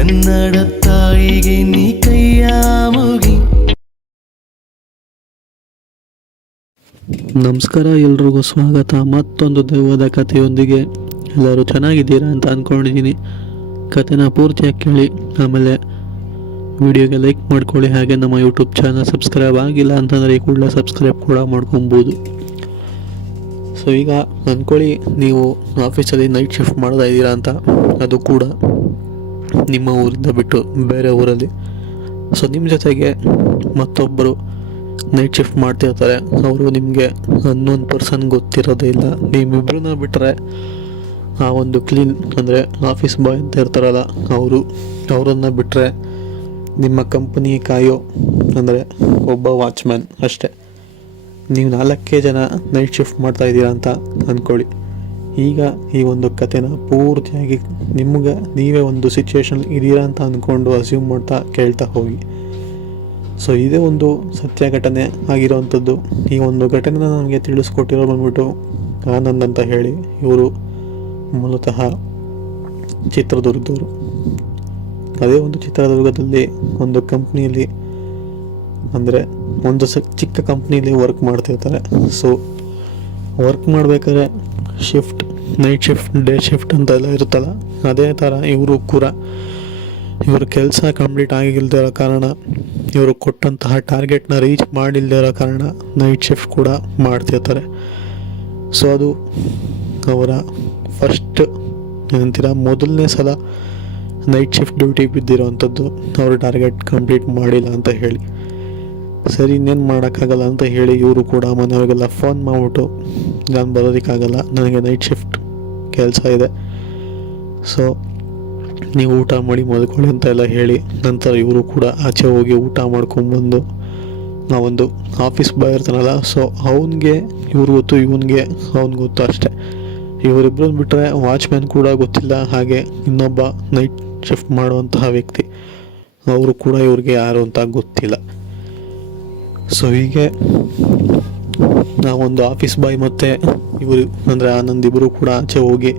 ಕನ್ನಡ ತಾಯಿಗೆ ನೀ ಕೈಯ ಮುಗಿ. ನಮಸ್ಕಾರ, ಎಲ್ರಿಗೂ ಸ್ವಾಗತ ಮತ್ತೊಂದು ದೆವ್ವದ ಕಥೆಯೊಂದಿಗೆ. ಎಲ್ಲರೂ ಚೆನ್ನಾಗಿದ್ದೀರಾ ಅಂತ ಅಂದ್ಕೊಂಡಿದ್ದೀನಿ. ಕಥೆನ ಪೂರ್ತಿಯಾಗಿ ಕೇಳಿ, ಆಮೇಲೆ ವಿಡಿಯೋಗೆ ಲೈಕ್ ಮಾಡ್ಕೊಳ್ಳಿ. ಹಾಗೆ ನಮ್ಮ ಯೂಟ್ಯೂಬ್ ಚಾನಲ್ ಸಬ್ಸ್ಕ್ರೈಬ್ ಆಗಿಲ್ಲ ಅಂತಂದರೆ ಈ ಕೂಡಲೇ ಸಬ್ಸ್ಕ್ರೈಬ್ ಕೂಡ ಮಾಡ್ಕೊಬೋದು. ಸೊ ಈಗ ಅಂದ್ಕೊಳ್ಳಿ, ನೀವು ಆಫೀಸಲ್ಲಿ ನೈಟ್ ಶಿಫ್ಟ್ ಮಾಡ್ತಾ ಇದ್ದೀರಾ ಅಂತ, ಅದು ಕೂಡ ನಿಮ್ಮ ಊರಿಂದ ಬಿಟ್ಟು ಬೇರೆ ಊರಲ್ಲಿ. ಸೊ ನಿಮ್ಮ ಜೊತೆಗೆ ಮತ್ತೊಬ್ಬರು ನೈಟ್ ಶಿಫ್ಟ್ ಮಾಡ್ತಿರ್ತಾರೆ. ಅವರು ನಿಮಗೆ ಅನ್ನೋನ್ ಪರ್ಸನ್ ಗೊತ್ತಿರೋದೇ ಇಲ್ಲ. ನಿಮ್ಮಿಬ್ಬರನ್ನ ಬಿಟ್ಟರೆ ಆ ಒಂದು ಕ್ಲೀನ್ ಅಂದರೆ ಆಫೀಸ್ ಬಾಯ್ ಅಂತ ಇರ್ತಾರಲ್ಲ ಅವರನ್ನು ಬಿಟ್ಟರೆ ನಿಮ್ಮ ಕಂಪನಿ ಕಾಯೋ ಅಂದರೆ ಒಬ್ಬ ವಾಚ್ಮ್ಯಾನ್ ಅಷ್ಟೇ. ನೀವು 4 ಜನ ನೈಟ್ ಶಿಫ್ಟ್ ಮಾಡ್ತಾ ಇದ್ದೀರಾ ಅಂತ ಅಂದ್ಕೊಳ್ಳಿ. ಈಗ ಈ ಒಂದು ಕಥೆನ ಪೂರ್ತಿಯಾಗಿ ನಿಮ್ಗೆ ನೀವೇ ಒಂದು ಸಿಚುವೇಶನ್ ಇದೀರಾ ಅಂತ ಅಂದ್ಕೊಂಡು ಅಸ್ಯೂಮ್ ಮಾಡ್ತಾ ಕೇಳ್ತಾ ಹೋಗಿ. ಸೊ ಇದೇ ಒಂದು ಸತ್ಯ ಘಟನೆ ಆಗಿರೋವಂಥದ್ದು. ಈ ಒಂದು ಘಟನೆನ ನನಗೆ ತಿಳಿಸ್ಕೊಟ್ಟಿರೋ ಬಂದ್ಬಿಟ್ಟು ಆನಂದ್ ಅಂತ ಹೇಳಿ. ಇವರು ಮೂಲತಃ ಚಿತ್ರದುರ್ಗದವರು. ಅದೇ ಒಂದು ಚಿತ್ರದುರ್ಗದಲ್ಲಿ ಒಂದು ಕಂಪ್ನಿಯಲ್ಲಿ ಅಂದರೆ ಒಂದು ಚಿಕ್ಕ ಕಂಪ್ನಿಯಲ್ಲಿ ವರ್ಕ್ ಮಾಡ್ತಿರ್ತಾರೆ. ಸೊ ವರ್ಕ್ ಮಾಡಬೇಕಾದ್ರೆ shift, night shift, day shift ಅಂತೆಲ್ಲ ಇರುತ್ತಲ್ಲ, ಅದೇ ಥರ ಇವರು ಕೂಡ ಇವ್ರ ಕೆಲಸ ಕಂಪ್ಲೀಟ್ ಆಗಿಲ್ಲದೆ ಇರೋ ಕಾರಣ, ಇವರು ಕೊಟ್ಟಂತಹ ಟಾರ್ಗೆಟ್ನ ರೀಚ್ ಮಾಡಿಲ್ಲದೆ ಇರೋ ಕಾರಣ ನೈಟ್ ಶಿಫ್ಟ್ ಕೂಡ ಮಾಡ್ತಿರ್ತಾರೆ. ಸೊ ಅದು ಅವರ ಫಸ್ಟ್ ಮೊದಲನೇ ಸಲ ನೈಟ್ ಶಿಫ್ಟ್ ಡ್ಯೂಟಿ ಬಿದ್ದಿರೋವಂಥದ್ದು. ಅವರು ಟಾರ್ಗೆಟ್ ಕಂಪ್ಲೀಟ್ ಮಾಡಿಲ್ಲ ಅಂತ ಹೇಳಿ. ಸರಿ, ಇನ್ನೇನು ಮಾಡೋಕ್ಕಾಗಲ್ಲ ಅಂತ ಹೇಳಿ ಇವರು ಕೂಡ ಮನೆಯವರಿಗೆಲ್ಲ ಫೋನ್ ಮಾಡಿಬಿಟ್ಟು, ನಾನು ಬರೋದಕ್ಕಾಗಲ್ಲ, ನನಗೆ ನೈಟ್ ಶಿಫ್ಟ್ ಕೆಲಸ ಇದೆ, ಸೊ ನೀವು ಊಟ ಮಾಡಿ ಮಲ್ಕೊಳ್ಳಿ ಅಂತ ಎಲ್ಲ ಹೇಳಿ, ನಂತರ ಇವರು ಕೂಡ ಆಚೆ ಹೋಗಿ ಊಟ ಮಾಡ್ಕೊಂಬಂದು, ನಾವೊಂದು ಆಫೀಸ್ ಬಾಯ್ ಇರ್ತಾನಲ್ಲ, ಸೊ ಅವನಿಗೆ ಇವ್ರು ಗೊತ್ತು, ಇವನಿಗೆ ಅವ್ನಿಗೆ ಗೊತ್ತು ಅಷ್ಟೇ. ಇವರಿಬ್ಬರನ್ನ ಬಿಟ್ಟರೆ ವಾಚ್ಮ್ಯಾನ್ ಕೂಡ ಗೊತ್ತಿಲ್ಲ. ಹಾಗೆ ಇನ್ನೊಬ್ಬ ನೈಟ್ ಶಿಫ್ಟ್ ಮಾಡುವಂತಹ ವ್ಯಕ್ತಿ, ಅವರು ಕೂಡ ಇವ್ರಿಗೆ ಯಾರು ಅಂತ ಗೊತ್ತಿಲ್ಲ. ಸೊ ಹೀಗೆ ನಾವೊಂದು ಆಫೀಸ್ ಬಾಯ್ ಮತ್ತು ಇವರು ಅಂದರೆ ಆನಂದ್ ಇಬ್ಬರು ಕೂಡ ಆಚೆ ಹೋಗಿ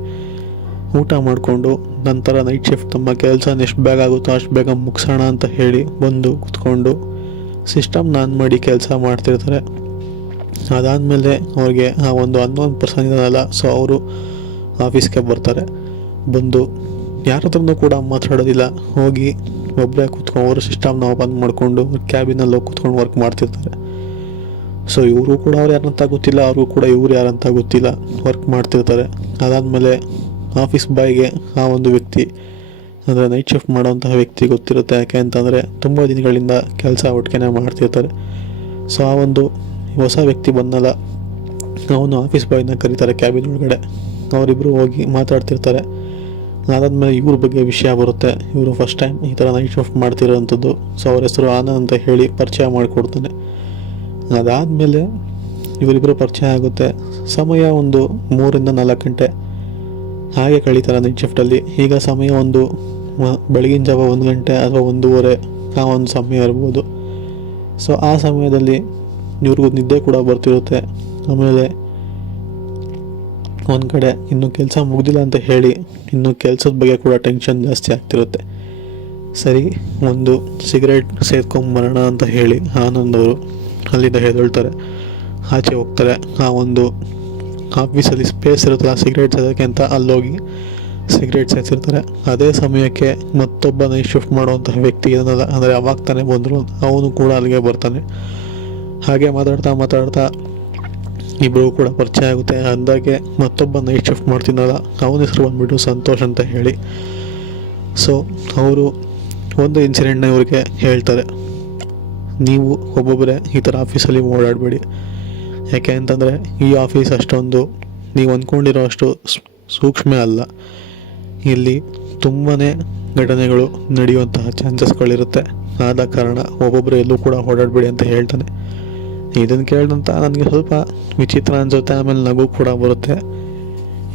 ಊಟ ಮಾಡಿಕೊಂಡು, ನಂತರ ನೈಟ್ ಶಿಫ್ಟ್ ತಮ್ಮ ಕೆಲಸ ಎಷ್ಟು ಬೇಗ ಆಗುತ್ತೋ ಅಷ್ಟು ಬೇಗ ಮುಗಿಸೋಣ ಅಂತ ಹೇಳಿ ಬಂದು ಕೂತ್ಕೊಂಡು ಸಿಸ್ಟಮ್ನ ಆನ್ ಮಾಡಿ ಕೆಲಸ ಮಾಡ್ತಿರ್ತಾರೆ. ಅದಾದಮೇಲೆ ಅವ್ರಿಗೆ ಆ ಒಂದು ಅನ್ನೋನ್ ಪರ್ಸನ್ ಇದ್ದಾನಲ್ಲ, ಸೊ ಅವರು ಆಫೀಸ್ಗೆ ಬರ್ತಾರೆ. ಬಂದು ಯಾರ ಹತ್ರನೂ ಕೂಡ ಮಾತಾಡೋದಿಲ್ಲ, ಹೋಗಿ ಒಬ್ಬರೇ ಕೂತ್ಕೊಂಡು ಅವರು ಸಿಸ್ಟಮ್ನ ಓಪನ್ ಮಾಡಿಕೊಂಡು ಕ್ಯಾಬಿನಲ್ಲಿ ಹೋಗಿ ಕೂತ್ಕೊಂಡು ವರ್ಕ್ ಮಾಡ್ತಿರ್ತಾರೆ. ಸೊ ಇವರು ಕೂಡ ಅವ್ರು ಯಾರಂತ ಗೊತ್ತಿಲ್ಲ, ಅವ್ರಿಗೂ ಕೂಡ ಇವ್ರು ಯಾರಂತ ಗೊತ್ತಿಲ್ಲ, ವರ್ಕ್ ಮಾಡ್ತಿರ್ತಾರೆ. ಅದಾದಮೇಲೆ ಆಫೀಸ್ ಬಾಯ್ಗೆ ಆ ಒಂದು ವ್ಯಕ್ತಿ ಅಂದರೆ ನೈಟ್ ಶಿಫ್ಟ್ ಮಾಡೋವಂತಹ ವ್ಯಕ್ತಿ ಗೊತ್ತಿರುತ್ತೆ. ಯಾಕೆ ಅಂತಂದರೆ ತುಂಬ ದಿನಗಳಿಂದ ಕೆಲಸ ಒಟ್ಟಿಗೆ ಮಾಡ್ತಿರ್ತಾರೆ. ಸೊ ಆ ಒಂದು ಹೊಸ ವ್ಯಕ್ತಿ ಬಂದಲ್ಲ, ಅವನು ಆಫೀಸ್ ಬಾಯ್ನ ಕರೀತಾರೆ ಕ್ಯಾಬಿನ್ ಒಳಗಡೆ. ಅವರಿಬ್ಬರು ಹೋಗಿ ಮಾತಾಡ್ತಿರ್ತಾರೆ. ಅದಾದಮೇಲೆ ಇವ್ರ ಬಗ್ಗೆ ವಿಷಯ ಬರುತ್ತೆ. ಇವರು ಫಸ್ಟ್ ಟೈಮ್ ಈ ಥರ ನೈಟ್ ಶಿಫ್ಟ್ ಮಾಡ್ತಿರೋವಂಥದ್ದು. ಸೊ ಅವ್ರ ಹೆಸರು ಆನಂದ್ ಅಂತ ಹೇಳಿ ಪರಿಚಯ ಮಾಡಿಕೊಡ್ತಾನೆ. ಅದಾದಮೇಲೆ ಇವರಿಬ್ಬರು ಪರಿಚಯ ಆಗುತ್ತೆ. ಸಮಯ ಒಂದು 3 ರಿಂದ 4 ಗಂಟೆ ಹಾಗೆ ಕಳೀತಾರೆ ನೈಟ್ ಶಿಫ್ಟಲ್ಲಿ. ಈಗ ಸಮಯ ಒಂದು ಬೆಳಗಿನ ಜಾವ 1 ಗಂಟೆ ಅಥವಾ 1:30 ಆ ಒಂದು ಸಮಯ ಇರ್ಬೋದು. ಸೊ ಆ ಸಮಯದಲ್ಲಿ ಇವ್ರಿಗೂ ನಿದ್ದೆ ಕೂಡ ಬರ್ತಿರುತ್ತೆ. ಆಮೇಲೆ ಒಂದು ಕಡೆ ಇನ್ನೂ ಕೆಲಸ ಮುಗ್ದಿಲ್ಲ ಅಂತ ಹೇಳಿ ಇನ್ನೂ ಕೆಲಸದ ಬಗ್ಗೆ ಕೂಡ ಟೆನ್ಷನ್ ಜಾಸ್ತಿ ಆಗ್ತಿರುತ್ತೆ. ಸರಿ, ಒಂದು ಸಿಗರೇಟ್ ಸೇದ್ಕೊಂಬರೋಣ ಅಂತ ಹೇಳಿ ಆನಂದ್ ಅವರು ಅಲ್ಲಿಂದ ಹೆದಳ್ತಾರೆ, ಆಚೆ ಹೋಗ್ತಾರೆ. ಆ ಒಂದು ಆಫೀಸಲ್ಲಿ ಸ್ಪೇಸ್ ಇರುತ್ತಲ್ಲ ಸಿಗರೇಟ್ ಸೇದೋಕ್ಕೆ ಅಂತ, ಅಲ್ಲೋಗಿ ಸಿಗರೇಟ್ ಸೇದಿರ್ತಾರೆ. ಅದೇ ಸಮಯಕ್ಕೆ ಮತ್ತೊಬ್ಬ ನೈಟ್ ಶಿಫ್ಟ್ ಮಾಡುವಂತಹ ವ್ಯಕ್ತಿ ಏನಲ್ಲ ಅಂದರೆ ಅವಾಗ ತಾನೇ ಬಂದರು, ಅವನು ಕೂಡ ಅಲ್ಲಿಗೆ ಬರ್ತಾನೆ. ಹಾಗೆ ಮಾತಾಡ್ತಾ ಇಬ್ಬರು ಕೂಡ ಪರಿಚಯ ಆಗುತ್ತೆ. ಅಂದಾಗೆ ಮತ್ತೊಬ್ಬ ನೈಟ್ ಶಿಫ್ಟ್ ಮಾಡ್ತಿದ್ದಲ್ಲ, ಅವನ ಹೆಸರು ಬಂದ್ಬಿಟ್ಟು ಸಂತೋಷ್ ಅಂತ ಹೇಳಿ. ಸೊ ಅವರು ಒಂದು ಇನ್ಸಿಡೆಂಟ್ನ ಇವ್ರಿಗೆ ಹೇಳ್ತಾರೆ, ನೀವು ಒಬ್ಬೊಬ್ಬರೇ ಈ ಥರ ಆಫೀಸಲ್ಲಿ ಓಡಾಡಬೇಡಿ. ಯಾಕೆ ಅಂತಂದರೆ ಈ ಆಫೀಸ್ ಅಷ್ಟೊಂದು ನೀವು ಅಂದ್ಕೊಂಡಿರೋ ಅಷ್ಟು ಸೂಕ್ಷ್ಮ ಅಲ್ಲ. ಇಲ್ಲಿ ತುಂಬಾ ಘಟನೆಗಳು ನಡೆಯುವಂತಹ ಚಾನ್ಸಸ್ಗಳಿರುತ್ತೆ. ಆದ ಕಾರಣ ಒಬ್ಬೊಬ್ಬರು ಎಲ್ಲೂ ಕೂಡ ಓಡಾಡಬೇಡಿ ಅಂತ ಹೇಳ್ತಾನೆ. ಇದನ್ನು ಕೇಳಿದಂತ ನನಗೆ ಸ್ವಲ್ಪ ವಿಚಿತ್ರ ಅನಿಸುತ್ತೆ. ಆಮೇಲೆ ನಗು ಕೂಡ ಬರುತ್ತೆ.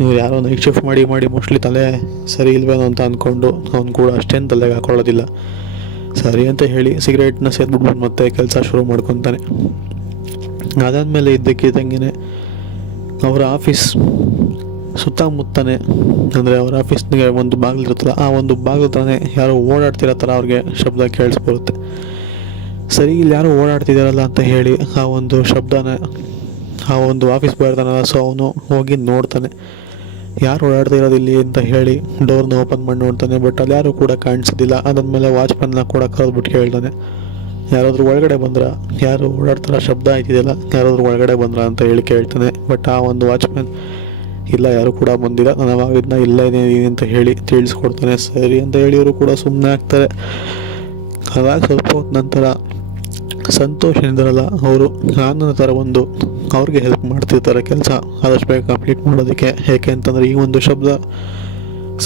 ಇವ್ರು ಯಾರೋ ನೈಟ್ ಶಿಫ್ಟ್ ಮಾಡಿ ಮೋಸ್ಟ್ಲಿ ತಲೆ ಸರಿ ಇಲ್ವೇನೋ ಅಂತ ಅಂದ್ಕೊಂಡು ಅವ್ನು ಕೂಡ ಅಷ್ಟೇನು ತಲೆಗೆ ಹಾಕೊಳ್ಳೋದಿಲ್ಲ. ಸರಿ ಅಂತ ಹೇಳಿ ಸಿಗರೇಟ್ನ ಸೇದ್ಬಿಟ್ಬಿಟ್ಟು ಮತ್ತೆ ಕೆಲಸ ಶುರು ಮಾಡ್ಕೊತಾನೆ. ಅದಾದಮೇಲೆ ಇದ್ದಕ್ಕಿದ್ದಂಗೆ ಅವರ ಆಫೀಸ್ ಸುತ್ತಮುತ್ತನೇ ಅಂದರೆ ಅವ್ರ ಆಫೀಸ್ನಿಗೆ ಒಂದು ಬಾಗಿಲಿರುತ್ತಲ್ಲ, ಆ ಒಂದು ಬಾಗಿಲು ತಾನೇ ಯಾರೋ ಓಡಾಡ್ತಿರೋ ಥರ ಅವ್ರಿಗೆ ಶಬ್ದ ಕೇಳಿಸ್ಬರುತ್ತೆ. ಸರಿ, ಇಲ್ಲಿ ಯಾರೋ ಓಡಾಡ್ತಿದ್ದಾರಲ್ಲ ಅಂತ ಹೇಳಿ ಆ ಒಂದು ಶಬ್ದನ ಆ ಒಂದು ಆಫೀಸ್ ಬಾಯ್ ಇರ್ತಾನಲ್ಲ, ಸೊ ಅವನು ಹೋಗಿ ನೋಡ್ತಾನೆ ಯಾರು ಓಡಾಡ್ತಿರೋದು ಇಲ್ಲಿ ಅಂತ ಹೇಳಿ ಡೋರ್ನ ಓಪನ್ ಮಾಡಿ ನೋಡ್ತಾನೆ. ಬಟ್ ಅಲ್ಲಿ ಯಾರು ಕೂಡ ಕಾಣಿಸೋದಿಲ್ಲ. ಅದಾದಮೇಲೆ ವಾಚ್ಮನ್ನ ಕೂಡ ಕರೆದ್ಬಿಟ್ಟು ಹೇಳ್ತಾನೆ, ಯಾರಾದರೂ ಒಳಗಡೆ ಬಂದ್ರ, ಯಾರು ಓಡಾಡ್ತಾರ, ಶಬ್ದ ಆಯ್ತಿದೆಯಲ್ಲ, ಯಾರಾದರೂ ಒಳಗಡೆ ಬಂದ್ರ ಅಂತ ಹೇಳಿ ಕೇಳ್ತಾನೆ. ಬಟ್ ಆ ಒಂದು ವಾಚ್ಮ್ಯಾನ್ ಇಲ್ಲ, ಯಾರು ಕೂಡ ಬಂದಿಲ್ಲ, ನಾನು ಅವಾಗಿಂದ ಇಲ್ಲೇ ಇದೀನಿ ಅಂತ ಹೇಳಿ ತಿಳಿಸ್ಕೊಡ್ತಾನೆ. ಸರಿ ಅಂತ ಹೇಳಿ ಇವರು ಕೂಡ ಸುಮ್ಮನೆ ಆಗ್ತಾರೆ. ಅದಾಗಿ ಸ್ವಲ್ಪ ಹೊತ್ತು ನಂತರ ಸಂತೋಷ್ ಏನಿದಾರಲ್ಲ, ಅವರು ಆನಂದ ಥರ ಒಂದು ಅವ್ರಿಗೆ ಹೆಲ್ಪ್ ಮಾಡ್ತಿರ್ತಾರೆ ಕೆಲಸ ಆದಷ್ಟು ಬೇಗ ಕಂಪ್ಲೀಟ್ ಮಾಡೋದಕ್ಕೆ. ಏಕೆ ಅಂತಂದರೆ ಈ ಒಂದು ಶಬ್ದ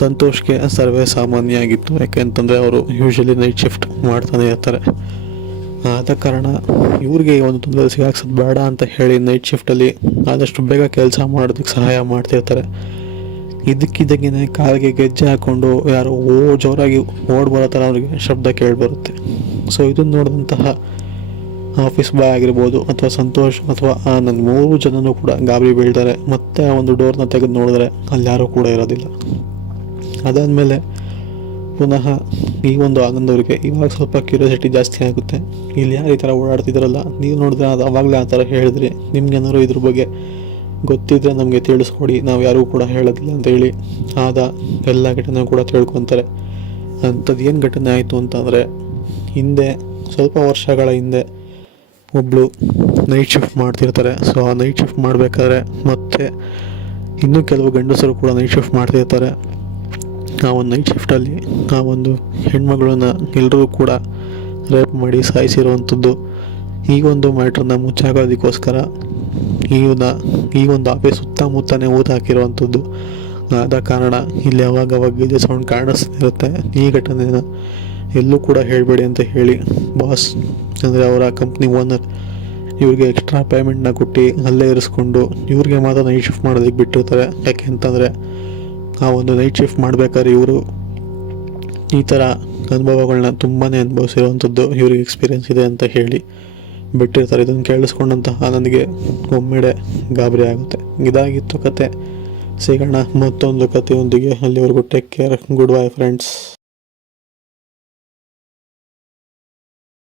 ಸಂತೋಷ್ಗೆ ಸರ್ವೇ ಸಾಮಾನ್ಯ ಆಗಿತ್ತು. ಯಾಕೆ ಅಂತಂದರೆ ಅವರು ಯೂಶ್ವಲಿ ನೈಟ್ ಶಿಫ್ಟ್ ಮಾಡ್ತಾನೆ ಇರ್ತಾರೆ. ಆದ ಕಾರಣ ಇವ್ರಿಗೆ ಈ ಒಂದು ತೊಂದರೆ ಸಿಗಾಕ್ಸೋದು ಬೇಡ ಅಂತ ಹೇಳಿ ನೈಟ್ ಶಿಫ್ಟಲ್ಲಿ ಆದಷ್ಟು ಬೇಗ ಕೆಲಸ ಮಾಡೋದಕ್ಕೆ ಸಹಾಯ ಮಾಡ್ತಿರ್ತಾರೆ. ಇದಕ್ಕಿದ್ದಾಗೇ ಕಾಲಿಗೆ ಗೆಜ್ಜೆ ಹಾಕ್ಕೊಂಡು ಯಾರೋ ಜೋರಾಗಿ ಬರೋ ಥರ ಅವ್ರಿಗೆ ಶಬ್ದ ಕೇಳಿಬರುತ್ತೆ. ಸೊ ಇದನ್ನು ನೋಡಿದಂತಹ ಆಫೀಸ್ ಬಾಯ್ ಆಗಿರ್ಬೋದು ಅಥವಾ ಸಂತೋಷ್ ಅಥವಾ ನನ್ನ 3 ಜನನೂ ಕೂಡ ಗಾಬರಿ ಬೀಳ್ತಾರೆ. ಮತ್ತೆ ಆ ಒಂದು ಡೋರ್ನ ತೆಗೆದು ನೋಡಿದ್ರೆ ಅಲ್ಲಿ ಯಾರೂ ಕೂಡ ಇರೋದಿಲ್ಲ. ಅದಾದಮೇಲೆ ಪುನಃ ಈ ಒಂದು ಆನಂದವರಿಗೆ ಇವಾಗ ಸ್ವಲ್ಪ ಕ್ಯೂರಿಯಾಸಿಟಿ ಜಾಸ್ತಿ ಆಗುತ್ತೆ. ಇಲ್ಲಿ ಯಾರು ಈ ಥರ ಓಡಾಡ್ತಿದ್ದಾರಲ್ಲ, ನೀವು ನೋಡಿದ್ರೆ ಅದು ಅವಾಗಲೇ ಆ ಥರ ಹೇಳಿದ್ರಿ, ನಿಮ್ಗೇನಾದ್ರು ಇದ್ರ ಬಗ್ಗೆ ಗೊತ್ತಿದ್ದರೆ ನಮಗೆ ತಿಳಿಸ್ಕೊಡಿ, ನಾವು ಯಾರಿಗೂ ಕೂಡ ಹೇಳೋದಿಲ್ಲ ಅಂತೇಳಿ ಆದ ಎಲ್ಲ ಘಟನೆ ಕೂಡ ತಿಳ್ಕೊತಾರೆ. ಅಂಥದ್ದು ಏನು ಘಟನೆ ಆಯಿತು ಅಂತಂದರೆ, ಹಿಂದೆ ಸ್ವಲ್ಪ ವರ್ಷಗಳ ಹಿಂದೆ ಒಬ್ಬಳು ನೈಟ್ ಶಿಫ್ಟ್ ಮಾಡ್ತಿರ್ತಾರೆ. ಸೊ ಆ ನೈಟ್ ಶಿಫ್ಟ್ ಮಾಡಬೇಕಾದ್ರೆ ಮತ್ತೆ ಇನ್ನೂ ಕೆಲವು ಗಂಡಸರು ಕೂಡ ನೈಟ್ ಶಿಫ್ಟ್ ಮಾಡ್ತಿರ್ತಾರೆ. ಆ ಒಂದು ನೈಟ್ ಶಿಫ್ಟಲ್ಲಿ ಆ ಒಂದು ಹೆಣ್ಮಗಳನ್ನ ಎಲ್ಲರೂ ಕೂಡ ರೇಪ್ ಮಾಡಿ ಸಾಯಿಸಿರುವಂಥದ್ದು. ಈ ಒಂದು ಮ್ಯಾಟ್ರನ್ನ ಮುಚ್ಚಾಕೋದಕ್ಕೋಸ್ಕರ ಈ ಒಂದು ಆಫೀಸ್ ಸುತ್ತಮುತ್ತನೇ ಊತ ಹಾಕಿರುವಂಥದ್ದು. ಆದ ಕಾರಣ ಇಲ್ಲಿ ಅವಾಗವಾಗ ಗಿಜೆ ಸೌಂಡ್ ಕಾಣಿಸ್ತಿರುತ್ತೆ. ಈ ಘಟನೆನ ಎಲ್ಲೂ ಕೂಡ ಹೇಳಬೇಡಿ ಅಂತ ಹೇಳಿ ಬಾಸ್ ಅಂದರೆ ಅವರ ಕಂಪ್ನಿ ಓನರ್ ಇವ್ರಿಗೆ ಎಕ್ಸ್ಟ್ರಾ ಪೇಮೆಂಟ್ನ ಕೊಟ್ಟು ಅಲ್ಲೇ ಇರಿಸ್ಕೊಂಡು ಇವ್ರಿಗೆ ಮಾತ್ರ ನೈಟ್ ಶಿಫ್ಟ್ ಮಾಡೋದಕ್ಕೆ ಬಿಟ್ಟಿರ್ತಾರೆ. ಯಾಕೆ ಅಂತಂದರೆ ಆ ಒಂದು ನೈಟ್ ಶಿಫ್ಟ್ ಮಾಡಬೇಕಾದ್ರೆ ಇವರು ಈ ಥರ ಅನುಭವಗಳನ್ನ ತುಂಬಾ ಅನುಭವಿಸಿರುವಂಥದ್ದು ಇವ್ರಿಗೆ ಎಕ್ಸ್ಪೀರಿಯೆನ್ಸ್ ಇದೆ ಅಂತ ಹೇಳಿ ಬಿಟ್ಟಿರ್ತಾರೆ. ಇದನ್ನು ಕೇಳಿಸ್ಕೊಂಡಂತಹ ನನಗೆ ಒಮ್ಮೆಡೆ ಗಾಬರಿ ಆಗುತ್ತೆ. ಇದಾಗಿತ್ತು ಕತೆ. ಸಿಗೋಣ ಮತ್ತೊಂದು ಕಥೆಯೊಂದಿಗೆ. ಅಲ್ಲಿವರೆಗೂ take care. Good bye friends.